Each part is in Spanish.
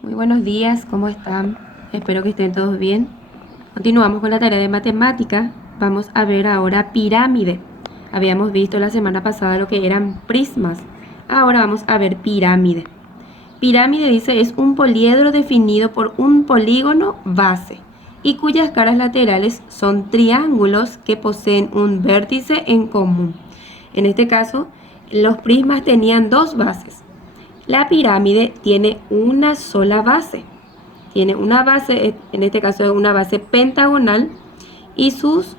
Muy buenos días, ¿cómo están? Espero que estén todos bien. Continuamos con la tarea de matemática. Vamos a ver ahora pirámide. Habíamos visto la semana pasada lo que eran prismas. Ahora vamos a ver pirámide. Pirámide dice es un poliedro definido por un polígono base y cuyas caras laterales son triángulos que poseen un vértice en común. En este caso, los prismas tenían dos bases. La pirámide tiene una sola base. Tiene una base, en este caso es una base pentagonal, y sus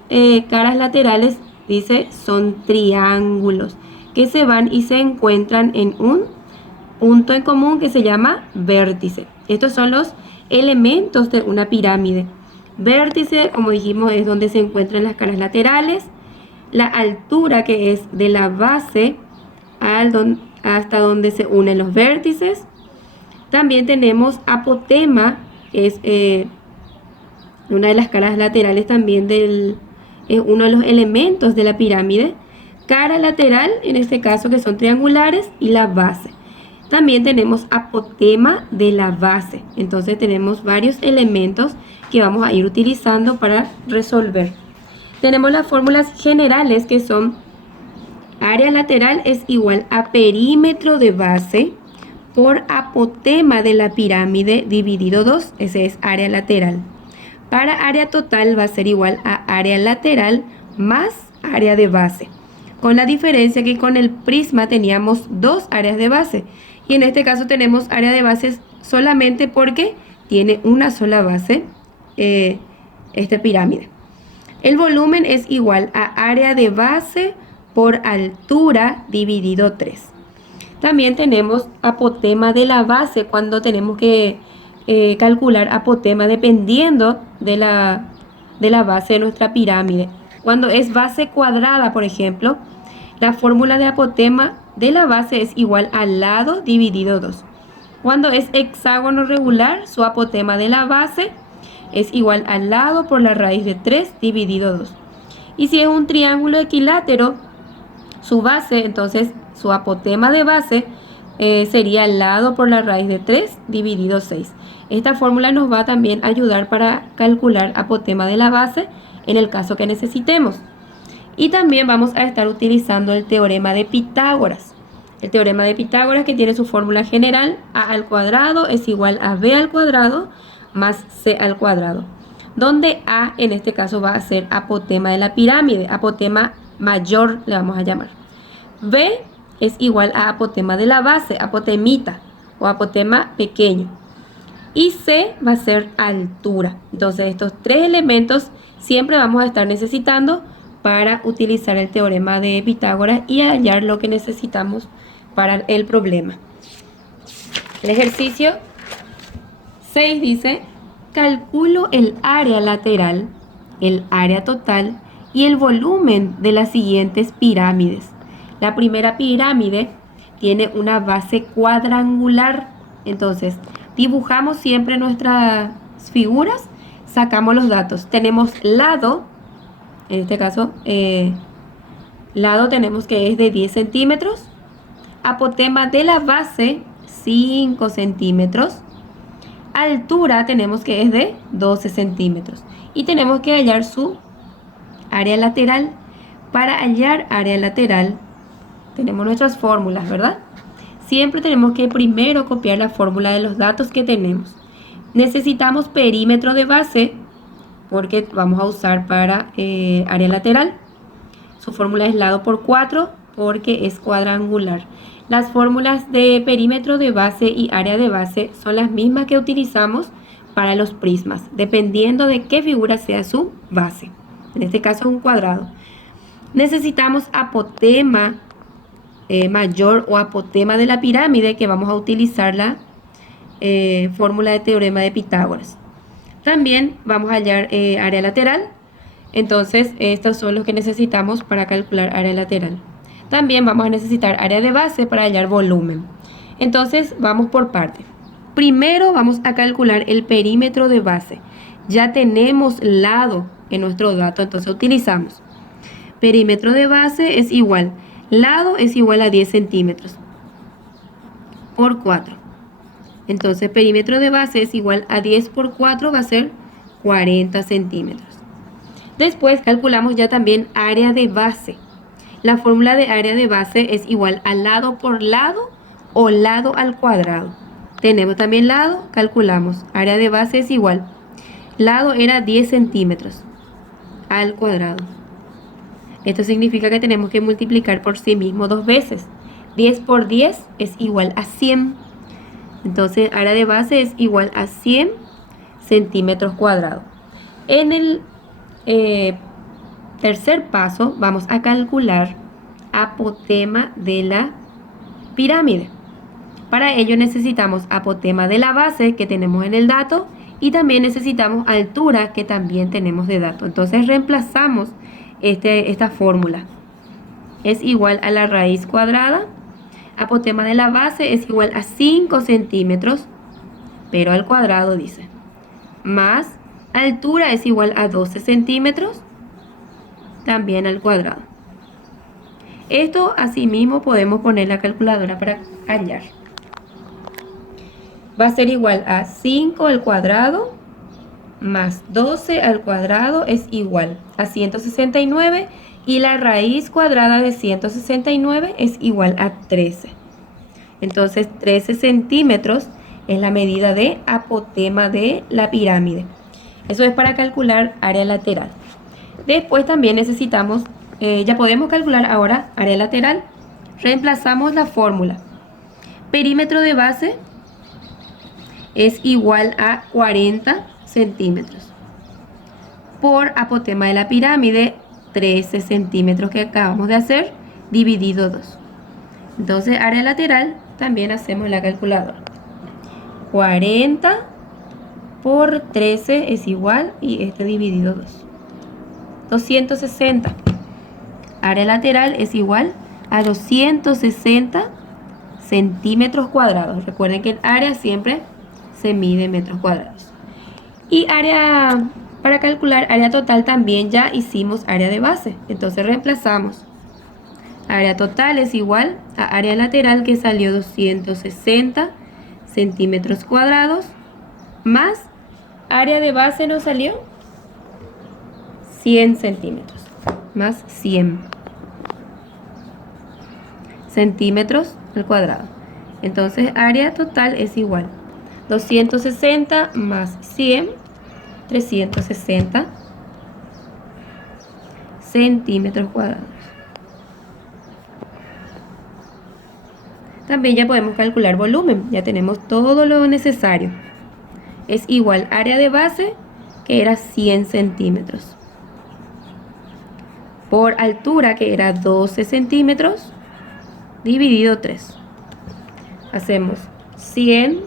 caras laterales, dice, son triángulos que se van y se encuentran en un punto en común que se llama vértice. Estos son los elementos de una pirámide. Vértice, como dijimos, es donde se encuentran las caras laterales. La altura, que es de la base hasta donde se unen los vértices. También tenemos apotema, que es una de las caras laterales también es uno de los elementos de la pirámide. Cara lateral, en este caso, que son triangulares, y la base. También tenemos apotema de la base. Entonces tenemos varios elementos que vamos a ir utilizando para resolver. Tenemos las fórmulas generales, que son área lateral es igual a perímetro de base por apotema de la pirámide dividido 2. Ese es área lateral. Para área total va a ser igual a área lateral más área de base. Con la diferencia que con el prisma teníamos dos áreas de base. Y en este caso tenemos área de base solamente porque tiene una sola base esta pirámide. El volumen es igual a área de base por altura dividido 3. También tenemos apotema de la base cuando tenemos que calcular apotema dependiendo de la base de nuestra pirámide. Cuando es base cuadrada, por ejemplo, la fórmula de apotema de la base es igual al lado dividido 2. Cuando es hexágono regular, su apotema de la base es igual al lado por la raíz de 3 dividido 2. Y si es un triángulo equilátero, su base, entonces su apotema de base sería al lado por la raíz de 3 dividido 6. Esta fórmula nos va también a ayudar para calcular apotema de la base en el caso que necesitemos. Y también vamos a estar utilizando el teorema de Pitágoras. El teorema de Pitágoras, que tiene su fórmula general: a al cuadrado es igual a b al cuadrado más c al cuadrado, donde a en este caso va a ser apotema de la pirámide, apotema mayor le vamos a llamar. B es igual a apotema de la base, apotemita o apotema pequeño. Y C va a ser altura. Entonces estos tres elementos siempre vamos a estar necesitando para utilizar el teorema de Pitágoras y hallar lo que necesitamos para el problema. El ejercicio 6 dice: calculo el área lateral, el área total y el volumen de las siguientes pirámides. La primera pirámide tiene una base cuadrangular. Entonces, dibujamos siempre nuestras figuras, sacamos los datos. Tenemos lado, en este caso, lado tenemos que es de 10 centímetros. Apotema de la base, 5 centímetros. Altura tenemos que es de 12 centímetros. Y tenemos que hallar su área lateral. Para hallar área lateral, tenemos nuestras fórmulas, ¿verdad? Siempre tenemos que primero copiar la fórmula de los datos que tenemos. Necesitamos perímetro de base, porque vamos a usar para área lateral. Su fórmula es lado por 4, porque es cuadrangular. Las fórmulas de perímetro de base y área de base son las mismas que utilizamos para los prismas, dependiendo de qué figura sea su base. En este caso es un cuadrado. Necesitamos apotema mayor o apotema de la pirámide, que vamos a utilizar la fórmula de teorema de Pitágoras. También vamos a hallar área lateral. Entonces estos son los que necesitamos para calcular área lateral. También vamos a necesitar área de base para hallar volumen. Entonces vamos por parte. Primero vamos a calcular el perímetro de base. Ya tenemos lado en nuestro dato, entonces utilizamos perímetro de base es igual, lado es igual a 10 centímetros por 4. Entonces perímetro de base es igual a 10 por 4, va a ser 40 centímetros. Después calculamos ya también área de base. La fórmula de área de base es igual a lado por lado o lado al cuadrado. Tenemos también lado, calculamos. Área de base es igual. Lado era 10 centímetros al cuadrado. Esto significa que tenemos que multiplicar por sí mismo dos veces. 10 por 10 es igual a 100. Entonces, área de base es igual a 100 centímetros cuadrados. En el tercer paso, vamos a calcular apotema de la pirámide. Para ello necesitamos apotema de la base que tenemos en el dato y también necesitamos altura que también tenemos de dato. Entonces reemplazamos esta fórmula. Es igual a la raíz cuadrada. Apotema de la base es igual a 5 centímetros, pero al cuadrado dice. Más altura es igual a 12 centímetros, también al cuadrado. Esto asimismo podemos poner la calculadora para hallar. Va a ser igual a 5 al cuadrado más 12 al cuadrado es igual a 169 y la raíz cuadrada de 169 es igual a 13. Entonces 13 centímetros es la medida de apotema de la pirámide. Eso es para calcular área lateral. Después también necesitamos, ya podemos calcular ahora área lateral. Reemplazamos la fórmula. Perímetro de base es igual a 40 centímetros por apotema de la pirámide 13 centímetros que acabamos de hacer dividido 2. Entonces área lateral también hacemos la calculadora. 40 por 13 es igual y este dividido 2. 260. Área lateral es igual a 260 centímetros cuadrados. Recuerden que el área siempre se mide en metros cuadrados. Y área, para calcular área total también ya hicimos área de base. Entonces reemplazamos. Área total es igual a área lateral que salió 260 centímetros cuadrados más área de base nos salió 100 centímetros más 100 centímetros al cuadrado. Entonces área total es igual 260 más 100, 360 centímetros cuadrados. También ya podemos calcular volumen, ya tenemos todo lo necesario. Es igual área de base, que era 100 centímetros, por altura, que era 12 centímetros, dividido 3. Hacemos 100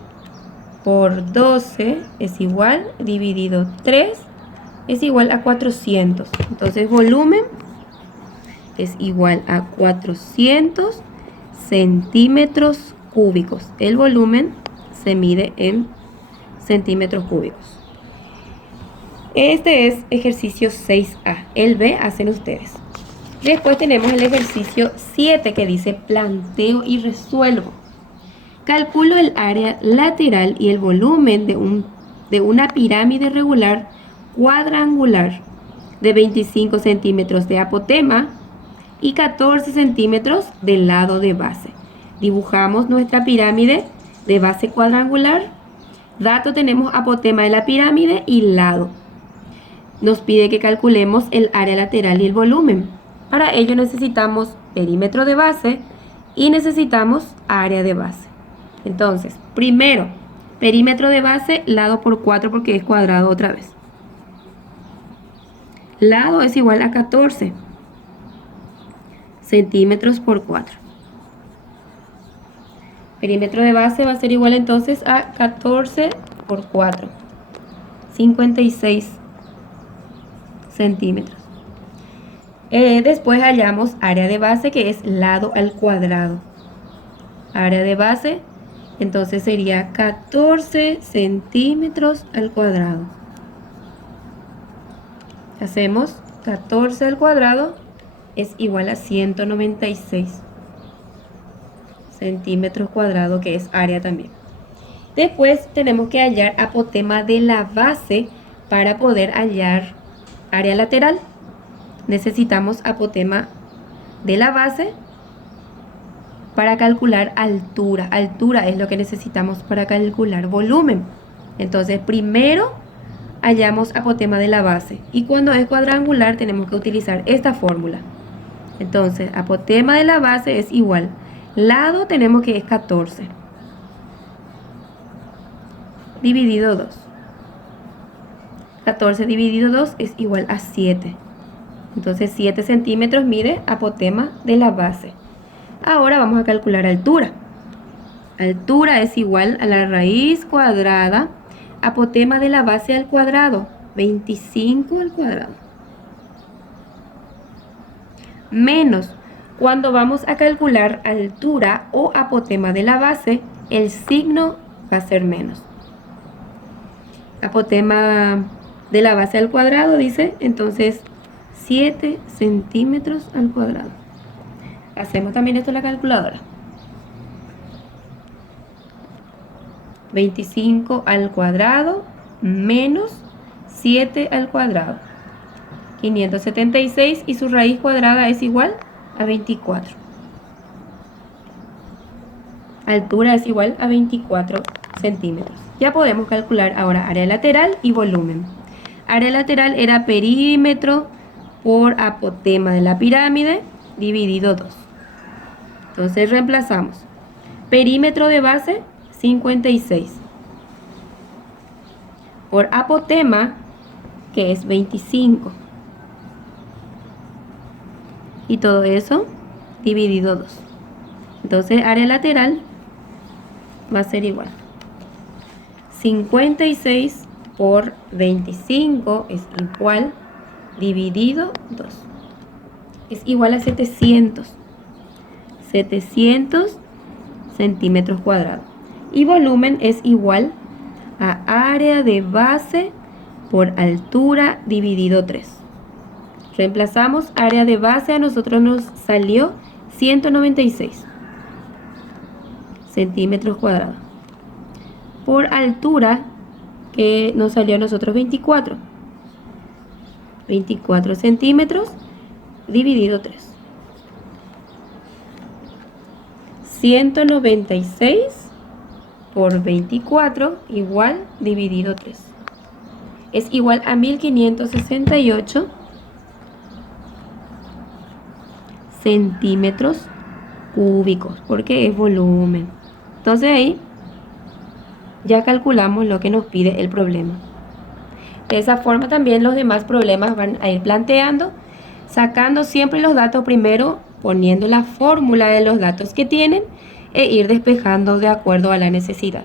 por 12 es igual, dividido 3 es igual a 400. Entonces volumen es igual a 400 centímetros cúbicos. El volumen se mide en centímetros cúbicos. Este es ejercicio 6A. El B hacen ustedes. Después tenemos el ejercicio 7 que dice planteo y resuelvo. Calculo el área lateral y el volumen de una pirámide regular cuadrangular de 25 centímetros de apotema y 14 centímetros del lado de base. Dibujamos nuestra pirámide de base cuadrangular. Dato tenemos apotema de la pirámide y lado. Nos pide que calculemos el área lateral y el volumen. Para ello necesitamos perímetro de base y necesitamos área de base. Entonces, primero, perímetro de base, lado por 4 porque es cuadrado otra vez. Lado es igual a 14 centímetros por 4. Perímetro de base va a ser igual entonces a 14 por 4. 56 centímetros. Después hallamos área de base, que es lado al cuadrado. Área de base, entonces sería 14 centímetros al cuadrado. Hacemos 14 al cuadrado es igual a 196 centímetros cuadrados, que es área también. Después tenemos que hallar apotema de la base para poder hallar área lateral. Necesitamos apotema de la base para calcular altura. Altura es lo que necesitamos para calcular volumen. Entonces, primero hallamos apotema de la base. Y cuando es cuadrangular tenemos que utilizar esta fórmula. Entonces, apotema de la base es igual. Lado tenemos que es 14. Dividido 2. 14 dividido 2 es igual a 7. Entonces 7 centímetros mide apotema de la base. Ahora vamos a calcular altura. Altura es igual a la raíz cuadrada, apotema de la base al cuadrado, 25 al cuadrado. Menos, cuando vamos a calcular altura o apotema de la base, el signo va a ser menos. Apotema de la base al cuadrado, dice, entonces 7 centímetros al cuadrado. Hacemos también esto en la calculadora. 25 al cuadrado menos 7 al cuadrado. 576 y su raíz cuadrada es igual a 24. Altura es igual a 24 centímetros. Ya podemos calcular ahora área lateral y volumen. Área lateral era perímetro por apotema de la pirámide dividido 2. Entonces reemplazamos. Perímetro de base, 56. Por apotema, que es 25. Y todo eso dividido 2. Entonces área lateral va a ser igual. 56 por 25 es igual dividido 2. Es igual a 700. 700 centímetros cuadrados. Y volumen es igual a área de base por altura dividido 3. Reemplazamos área de base, a nosotros nos salió 196 centímetros cuadrados. Por altura, que nos salió a nosotros 24. 24 centímetros dividido 3. 196 por 24 igual dividido 3. Es igual a 1568 centímetros cúbicos, porque es volumen. Entonces ahí ya calculamos lo que nos pide el problema. De esa forma también los demás problemas van a ir planteando, sacando siempre los datos primero, poniendo la fórmula de los datos que tienen e ir despejando de acuerdo a la necesidad.